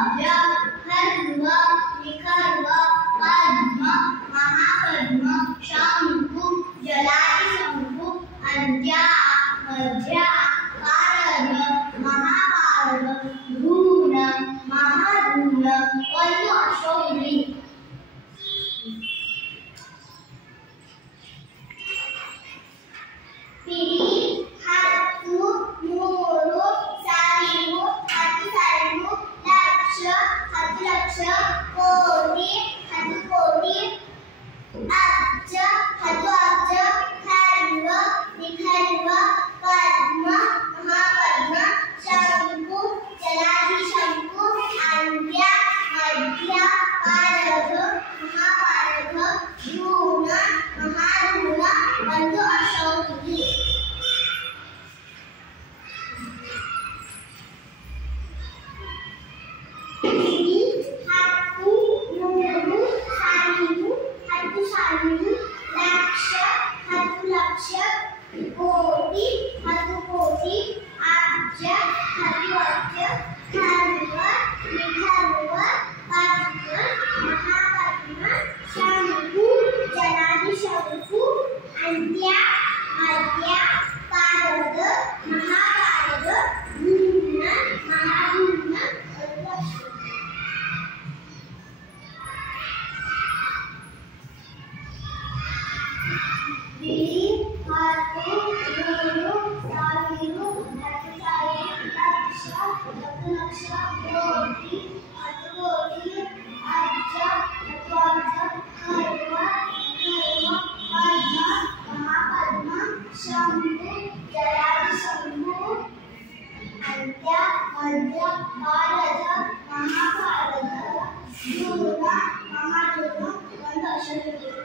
अब्ज खर्व निखर्व पद्म महापद्म शंभु जलादिशंभु अंजा मध्या कारद महाकारद धून महाधून ಒಂದು ಅಶ್ವವುಳಿ ಪಿಡಿ ಹತ್ತು ಮೂರು ಸಾವಿರ ಹತ್ತು ಸಾವಿರ ಲಕ್ಷ ಹತ್ತು ಲಕ್ಷ ಕೋಟಿ ಹತ್ತು ಕೋಟಿ ಅಬ್ಜ ಹತ್ತು ಅಬ್ಜ ಖರ್ವ ನಿಖರ್ವ ಪದ್ಮ ಮಹಾಪದ್ಮ ಶಂಕು ಜಲಾಧಿಶಂಕು ಅಂತ್ಯ ಮಧ್ಯ ಪಾರಗ ಮಹಾಪಾರಗ ಧೂಮ ಮಹಾಧೂಮ ಒಂದು ಅಶ್ವವುಳಿ ಹತ್ತು ಮೂರು ಸಾವಿರ ಹತ್ತು ಸಾವಿರ ಲಕ್ಷ ಹತ್ತು ಲಕ್ಷ ಕೋಟಿ ಹತ್ತು ಕೋಟಿ ಅಬ್ಜ ಹತ್ತು ಅಬ್ಜ ಖರ್ವ ನಿಖರ್ವ ಪದ್ಮ ಮಹಾಪದ್ಮ ಶಂಕು ಜಲಾಧಿಶಂಕು ಅಂತ್ಯ ಮಧ್ಯ ಪಾರಗ ಮಹಾಪಾರಗ ಧೂಮ ಮಹಾಧೂಮ ಒಂದು ಅಶ್ವವುಳಿ ಬಿಳಿ ಹತ್ತು ಮೂರು ಸಾವಿರ ಹತ್ತು ಸಾವಿರ ಲಕ್ಷ ಹತ್ತು ಲಕ್ಷ ಕೋಟಿ ಹತ್ತು ಕೋಟಿ ಅಬ್ಜ ಹತ್ತು ಅಬ್ಜ ಖರ್ವ ನಿಖರ್ವ ಪದ್ಮ ಮಹಾಪದ್ಮ ಶಂಕು ಜಲಾಧಿಶಂಕು ಅಂತ್ಯ ಮಧ್ಯ ಪಾರಗ ಮಹಾಪಾರಗ ಧೂಮ ಮಹಾಧೂಮ ಒಂದು ಅಶ್ವವುಳಿ